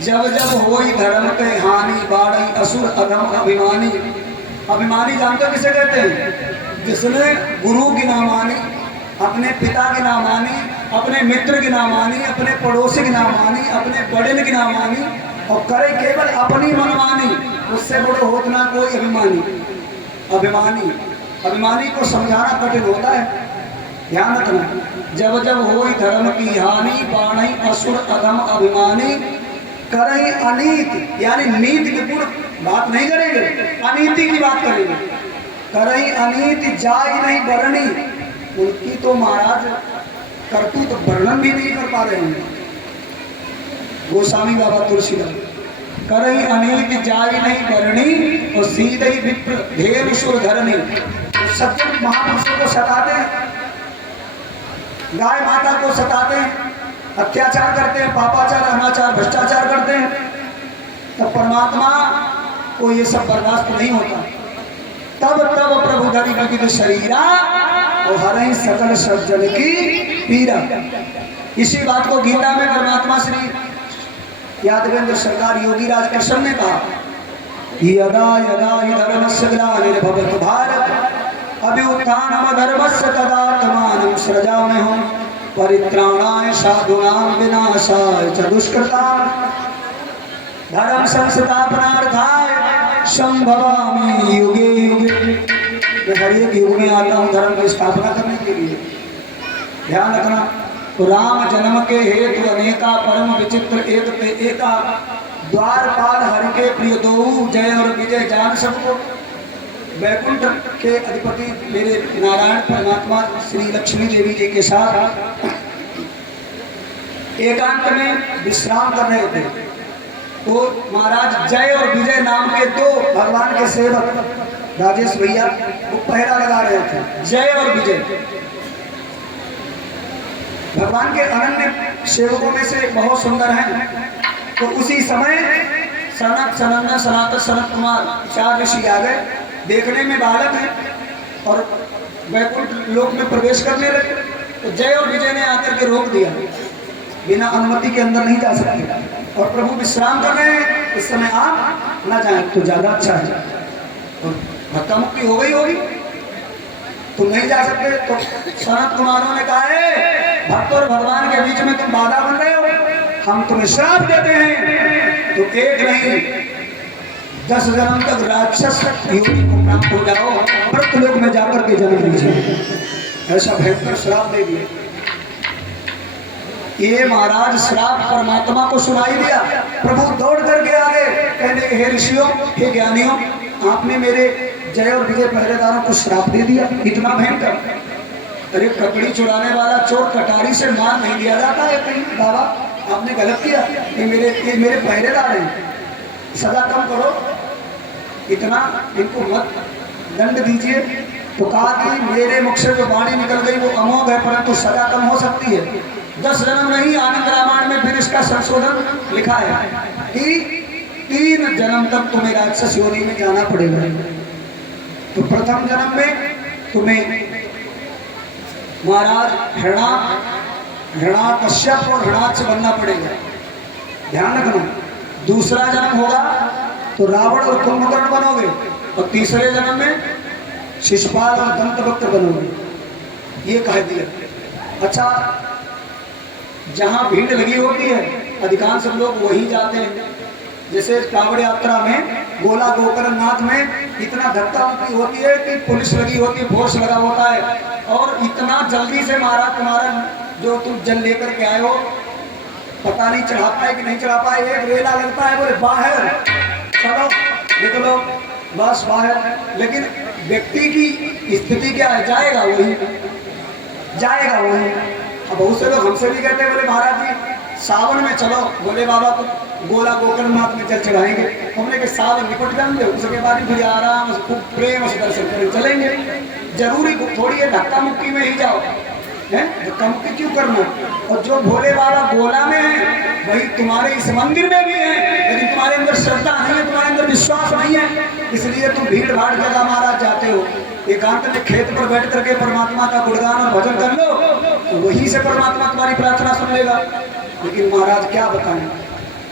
जब जब होई धर्म पे हानि बाढ़ई असुर अधम अभिमानी। अभिमानी जानते हो किसे कहते हैं? जिसने गुरु की ना मानी, अपने पिता की ना मानी, अपने मित्र की ना मानी, अपने पड़ोसी की ना मानी, अपने बड़े की ना मानी और करे केवल अपनी मनमानी, उससे बड़ो होत ना कोई अभिमानी। अभिमानी अभिमानी को समझाना कठिन होता है, ध्यान रखना। जब जब होई धर्म की हानि बाढ़ई असुर अधम अभिमानी करें अनीति, यानी नीति की पूर्ण बात नहीं करेंगे, अनीति की बात करेंगे। करें अनीति जाय नहीं बरनी, उनकी तो महाराज करतूत वर्णन भी नहीं कर पा रहे हैं। गोस्वामी बाबा तुलसीदास करें अनीति जाय नहीं बरनी और सीधे विप्र ढेर सुर धरनी। सत्य महापुरुषों को सताते हैं, गाय माता को सताते हैं, अत्याचार करते हैं, पापाचार अनाचार भ्रष्टाचार करते हैं, तब परमात्मा को ये सब बर्दाश्त नहीं होता। तब तब प्रभु धरि विविध शरीरा और हरहि सकल सज्जन की पीरा। इसी बात को गीता में परमात्मा श्री यादवेंद्र सरकार योगी राज कृष्ण ने कहा, यदा यदा हि धर्मस्य ग्लानिर्भवति भारत अभ्युत्थानमधर्मस्य तदात्मानं सृजाम्यहम् परित्राणाय साधूनां विनाशाय च दुष्कृतां धर्म संस्थापनार्थाय संभवामि युगे युगे। मैं हर एक युग में आता हूँ धर्म की स्थापना करने के लिए। ध्यान रखना। तो राम जन्म के हेतु अनेका परम विचित्र एक ते एका द्वारपाल हरि के प्रिय दो जय और विजय जान सबको। वैकुंठ के अधिपति मेरे नारायण परमात्मा श्री लक्ष्मी देवी जी के साथ एकांत में विश्राम कर रहे थे। तो महाराज जय और विजय नाम के दो भगवान के सेवक राजेश भैया वो पहरा लगा रहे थे। जय और विजय भगवान के अनन्य सेवकों में से बहुत सुंदर हैं। तो उसी समय सनत सनंदन सनातन सनत कुमार चार ऋषि आ गए। देखने में बालक है और वैकुंठ लोक में प्रवेश करने लगे। तो जय और विजय ने आकर के रोक दिया, बिना अनुमति के अंदर नहीं जा सकते और प्रभु विश्राम कर रहे हैं, इस समय आप ना जाएं तो ज्यादा अच्छा है। और भक्ता मुक्ति हो गई होगी, तुम नहीं जा सकते। तो सनत कुमारों ने कहा है भक्त और भगवान के बीच में तुम बाधा बन रहे हो, हम तुम्हें श्राप देते हैं। तो एक नहीं 10 जन्म तक राक्षस योनि को प्राप्त हो जाओ, मृत्यु लोक में जाकर के जन्म लीजिए। ऐसा भयंकर श्राप दे दिया। ये महाराज श्राप परमात्मा को सुनाई दिया। प्रभु दौड़ करके आ गए, कहने हे ऋषियों, हे ज्ञानियों, आपने मेरे जय और विजय पहरेदारों को श्राप दे दिया। इतना भयंकर। अरे ककड़ी चुराने वाला चोर कटारी से मार नहीं दिया जाता है कहीं? बाबा आपने गलत किया, ये मेरे पहरेदार हैं, सजा कम करो, इतना इनको मत दंड दीजिए। तो कहा कि मेरे मुख से जो वाणी निकल गई वो अमोघ है, परंतु सजा कम हो सकती है। 10 जन्म नहीं, आनंद रामायण में फिर इसका संशोधन लिखा है कि 3 जन्म तक तुम्हें राक्षस योनि में जाना पड़ेगा। तो प्रथम जन्म में तुम्हें महाराज हिरण्याकश्यप और हिरणाक्ष बनना पड़ेगा, ध्यान रखना। दूसरा जन्म होगा तो रावण और कुंभकर्ण बनोगे और तीसरे जन्म में शिशुपाल और दंतवक्र बनोगे, ये कह दिया। अच्छा, जहां भीड़ लगी होती है अधिकांश लोग वहीं जाते हैं, जैसे कांवड़ यात्रा में गोला गोकर्णनाथ में इतना धक्का मुक्की होती है कि पुलिस लगी होती है, फोर्स लगा होता है, और इतना जल्दी से मारा तुम्हारा जो तुम जल लेकर के आए हो, पता नहीं चढ़ा पाए कि नहीं चढ़ा पाए। एक रेला लगता है, बोले बाहर चलो निकलो, बस बाहर। लेकिन व्यक्ति की स्थिति क्या है, जाएगा वही, जाएगा वही। अब बहुत से लोग हमसे भी कहते हैं, बोले महाराज जी सावन में चलो, बोले बाबा को गोला गोकर्णनाथ में जल चढ़ाएंगे। हमने के सावन निपट जाएंगे, उसके बाद फिर आराम से खूब प्रेम से दर्शन करने चलेंगे। जरूरी थोड़ी है धक्का मुक्की में ही जाओ, है धक्का मुक्की क्यों करना। और जो भोले बाबा गोला में है वही तुम्हारे इस मंदिर में भी है, लेकिन तुम्हारे अंदर श्रद्धा नहीं है, तुम्हारे अंदर विश्वास नहीं है, इसलिए तुम भीड़ भाड़ जगह महाराज जाते हो। एकांत में खेत पर बैठ करके परमात्मा का गुणगान और भजन कर लो, तो वहीं से परमात्मा तुम्हारी प्रार्थना सुन लेगा। लेकिन महाराज क्या बताएं,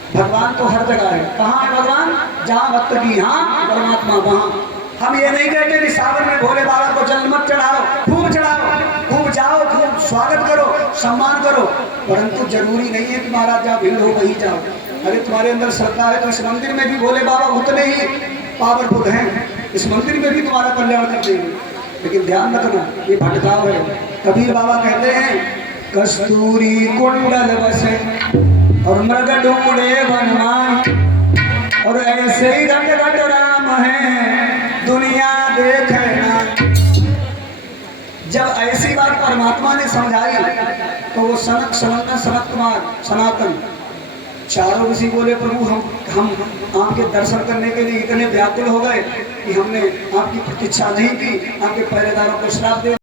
भगवान तो हर जगह है। कहाँ है भगवान? जहाँ भक्त की हाँ, परमात्मा वहाँ। हम ये नहीं कहते कि सावन में भोले बाबा को जल मत चढ़ाओ, खूब चढ़ाओ, खूब जाओ, खूब स्वागत करो, सम्मान करो, परंतु जरूरी नहीं है कि महाराज जहाँ भीड़ हो वहीं जाओ। अरे तुम्हारे अंदर श्रद्धा है तो इस मंदिर में भी भोले बाबा उतने ही पावरफुल हैं, इस मंदिर में भी तुम्हारा कल्याण कर देंगे। लेकिन ध्यान रखना, ये भटकाव है। कबीर बाबा कहते हैं, कस्तूरी कुंडल बसे और मृग ढूंढे वनवान, और ऐसे ही रट रट राम है दुनिया देखना। जब ऐसी बात परमात्मा ने समझाई तो वो सनक सनंदन सनत कुमार सनातन चारों ऋषि बोले, प्रभु हम आपके दर्शन करने के लिए इतने व्याकुल हो गए कि हमने आपकी प्रतीक्षा नहीं की, आपके पहरेदारों को श्राप दे